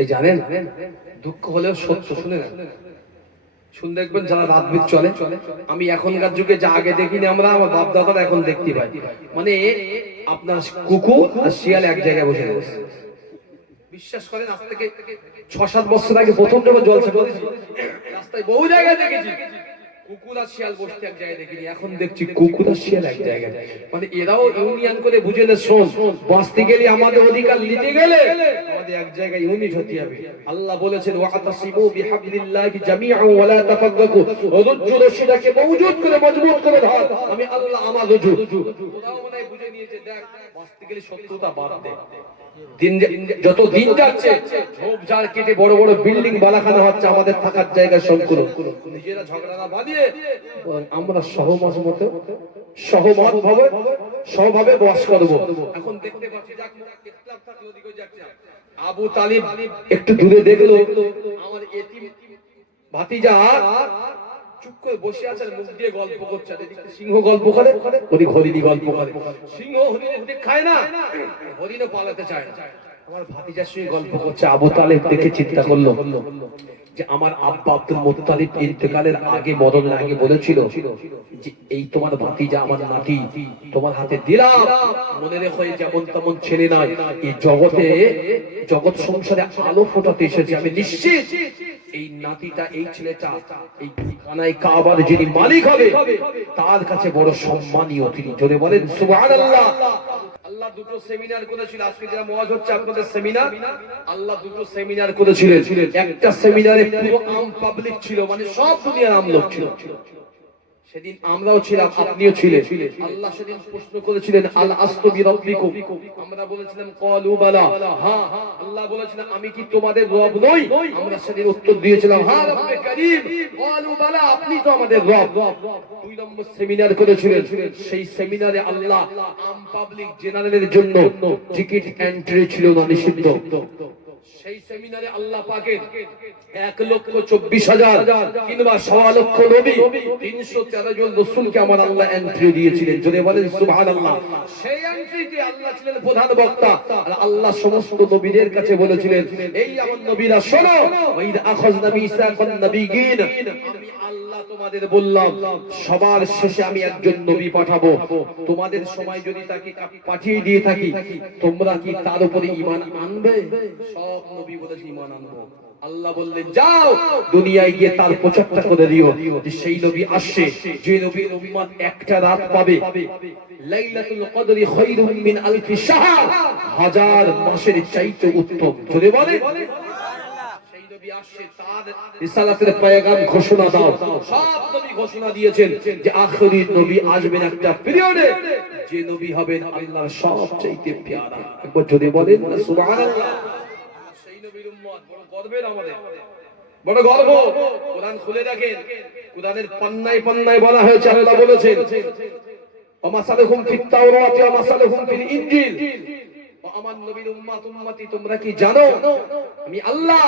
এই জানেন, দুঃখ হলেও সত্য, শুনে না, শুন দেখবেন যারা রাতবির চলে, আমি এখনকার যুগে যা আগে দেখিনি আমরা, আমার বাপ দাদারা এখন দেখতে পাই, মানে আপনার কুকুর আর শিয়াল এক জায়গায় বসে রয়েছে। বিশ্বাস করেন, আজ থেকে 6-7 বছর আগে প্রথম যখন জলসা করেছি, রাস্তায় বহু জায়গায় দেখেছি কুকুর আর শিয়াল বসতে এক জায়গায় দেখিনি, এখন দেখছি কুকুর আর শিয়াল এক জায়গায়। মানে এরাও ইউনিয়ন করে বুঝে না, শোন বাঁচতে গেলে, আমাদের অধিকার নিতে গেলে আমাদের এক জায়গায় ইউনিট হতে হবে। আল্লাহ বলেছেন ওয়াতাসিমু বিহাবলিল্লাহি জামিআন ওয়া লা তাফাররাকু, রজ্জু রশিটাকে মজবুত করে ধর, আমি আল্লাহ আমার রজ্জু। ওরাও মনে বুঝে নিয়েছে, দেখ বাঁচতে গেলে শত্রুতা বাদ দে। যত দিন যাচ্ছে ঝোপঝাড় কেটে বড় বড় বিল্ডিং বালাখানা হচ্ছে, আমাদের থাকার জায়গা সংকুল, নিজেরা ঝগড়া না বাঁধিয়ে আমরা সহভাবে বাস করব। এখন দেখতে পাচ্ছি আবু তালিব একটু দূরে দেখলো আমার এতিম ভাতিজা চুপ করে বসে আছে, মুখ দিয়ে গল্প করছে, সিংহ গল্প করে, ওদিক হরিণী গল্প করে। সিংহ হরিণ খায় না, হরিণও পালাতে চায় না। আমার ভাতিজার সঙ্গে গল্প করছে, আবু তালেব দেখে চিন্তা করলো যে আমার আব্বা আব্দুল মুত্তালিব ইন্তেকালের আগে, মরণের আগে বলেছিল যে এই তোমার ভাতিজা আমার নাতি তোমার হাতে দিলাম, মনে রেখো যেমন তেমন ছেলে নয়, এই জগৎ সংসারে আলো ফোটাতে এসেছে, আমি নিশ্চিত এই নাতিটা, এই ছেলেটা এই খানায় কাবার যিনি মালিক হবে তার কাছে বড় সম্মানীয় তিনি। জোরে বলেন সুবহানাল্লাহ। আল্লাহ দুটো সেমিনার করেছিল, আজকে যারা ওয়াজ হচ্ছে আপনাদের সেমিনার, আল্লাহ দুটো সেমিনার করেছিলেন। একটা সেমিনারে পুরো আম পাবলিক ছিল, মানে সব দুনিয়ার আম লোক ছিল। সেদিন আমরাও ছিলাম, আপনিও ছিলেন। আল্লাহ সেদিন প্রশ্ন করেছিলেন আল আস্তু বিরাব্বিকুম, আমরা বলেছিলাম ক্বালু বালা, হ্যাঁ। আল্লাহ বলেছিলেন আমি কি তোমাদের রব নই? আমরা সেদিন উত্তর দিয়েছিলাম হ্যাঁ রব্বে কারীম, ক্বালু বালা, আপনি তো আমাদের রব। 2 নম্বর সেমিনার করেছিলেন, সেই সেমিনারে আল্লাহ আম পাবলিক জেনারেলের জন্য টিকিট এন্ট্রি ছিল না, নিষিদ্ধ। সেই সেমিনারে আল্লাহ পাকের 1,24,000 কিংবা 1.25 লক্ষ নবী, 313 জন রাসূলকে আমার আল্লাহ এন্ট্রি দিয়েছিলেন। জোরে বলেন সুবহানাল্লাহ। সেই এন্ট্রিতে আল্লাহ ছিলেন প্রধান বক্তা, আর আল্লাহ সমস্ত নবীদের কাছে বলেছিলেন এই আমার নবীরা শোনো, ওয়াইদ আখাযনা মিসাকান নাবিয়িন, আমি আল্লাহ তোমাদের বললাম সবার শেষে আমি একজন নবী পাঠাবো, তোমাদের সময় যদি তাকে পাঠিয়ে দিয়ে থাকি তোমরা কি তার উপরে ঈমান আনবে? সব নবী বলেছে ঈমান আনবো। আল্লাহ বললেন যাও দুনিয়ায় গিয়ে তার প্রচারটা করে দিও যে সেই নবী আসছে, যে নবীর উম্মত একটা রাত পাবে, লাইলাতুল কদরি খায়রুম মিন আলফি শাহর, 1000 মাসের চাইতে উত্তম। জোরে বলে সেই নবী আসছে, তার রিসালাতের পয়গাম ঘোষণা দাও। সব নবী ঘোষণা দিয়েছেন যে আখেরি নবী আসবেন একটা পিরিয়ডে, যে নবী হবেন আল্লাহর সবচেয়ে প্যারা। একবার যদি বলেন না সুবহানাল্লাহ। সেই নবীর উম্মত বড় গর্বের, আমাদের বড় গর্ব। কোরআন খুলে দেখেন, কোরআনের পান্নায় পান্নায় বলা হয়েছে, আল্লাহ বলেছেন ওমাসালুহুম ফিত তাওরাতি ওয়া মাসালুহুম ফিল ইনজিল, আমার নবীর উম্মত উম্মতি তোমরা কি জানো আমি আল্লাহ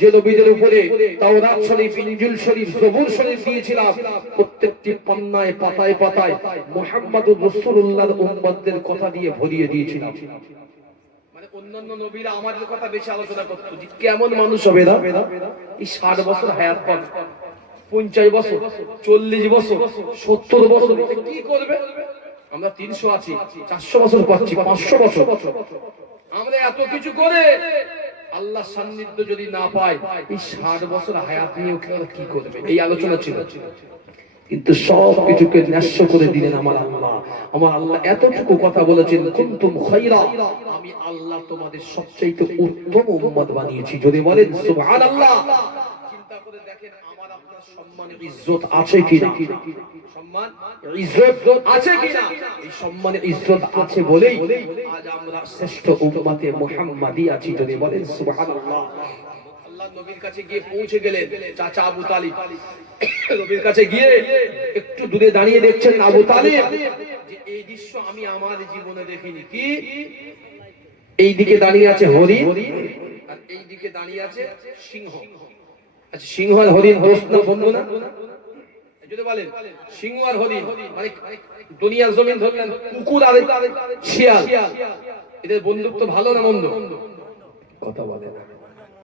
যে নবীদের উপরে তাওরাত শরীফ, ইনজিল শরীফ, জবুর শরীফ দিয়েছিলাম, প্রত্যেকটি পান্নায় পাতায় পাতায় মুহাম্মদুর রাসূলুল্লাহর উম্মতদের কথা দিয়ে ভরিয়ে দিয়েছিলাম। মানে অন্যান্য নবীরা আমাদের কথা বেশি আলোচনা করত যে কেমন মানুষ হবে না, এই 60 বছর হায়াত পাবে, 50 বছর, 40 বছর, 70 বছর কি করবে? আমরা 300 আছি, 400 বছর পাচ্ছি, 500 বছর, আমরা এত কিছু করে আল্লাহ সান্নিধ্য যদি না পায়, এই 60 বছর হায়াত নিয়ে কি করবে? এই আলোচনা ছিল। কিন্তু সব কিছুকে নষ্ট করে দিলেন আমার আল্লাহ। আমার আল্লাহ এতটুকু কথা বলেছেন কুনতুম খায়রা, আমি আল্লাহ তোমাদের সবচেয়ে উত্তম উম্মত বানিয়েছি। যদি বলেন সুবহানাল্লাহ। চিন্তা করে দেখেন আমার আপনার সম্মান ইজ্জত আছে কিনা? সম্মান ইজ্জত আছে কিনা? এই সম্মান ইজ্জত আছে বলেই আজ আমরা শ্রেষ্ঠ উম্মতে মুহাম্মাদি আছি। যদি বলেন সুবহানাল্লাহ। আল্লাহ নবীর কাছে গিয়ে পৌঁছে গেলেন চাচা আবু তালিব। নবীর কাছে গিয়ে একটু দূরে দাঁড়িয়ে দেখছেন আবু তালিব যে এই দৃশ্য আমি আমার জীবনে দেখিনি। কি? এই দিকে দাঁড়িয়ে আছে হরিণ আর এই দিকে দাঁড়িয়ে আছে সিংহ। আচ্ছা, সিংহ আর হরিণ প্রশ্ন বন্ধু না? যদি বলেন সিংহ আর হরিণ মানে দুনিয়ার জমিন ধরলেন কুকুর আর শিয়াল, এদের বন্ধুত্ব ভালো না মন্দ? কথা বলে না।